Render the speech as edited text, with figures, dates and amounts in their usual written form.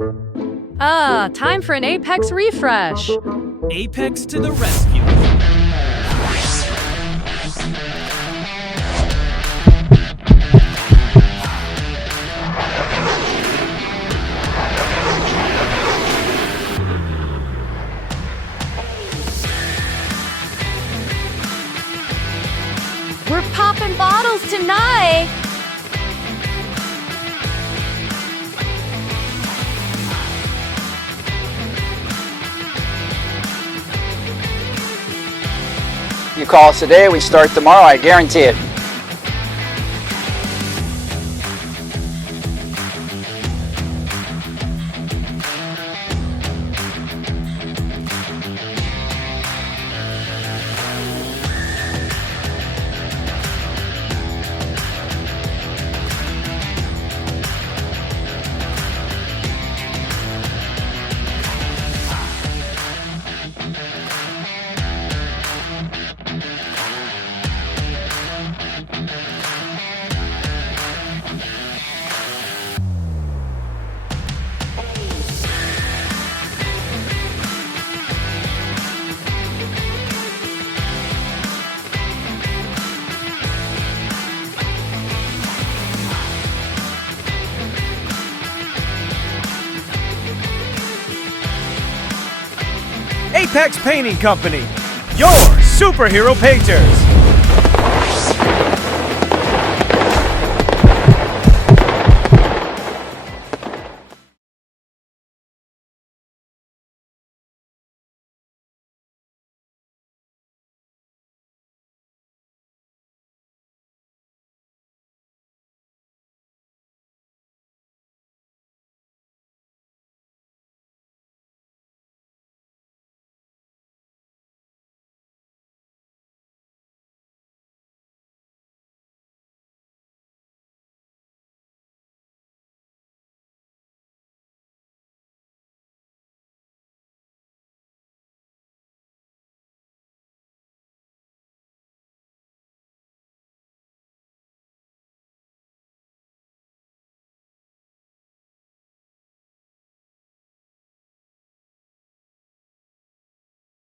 Time for an Apex refresh. Apex to the rescue. We're popping bottles tonight! You call us today, we start tomorrow, I guarantee it. Apex Painting Company, your superhero painters.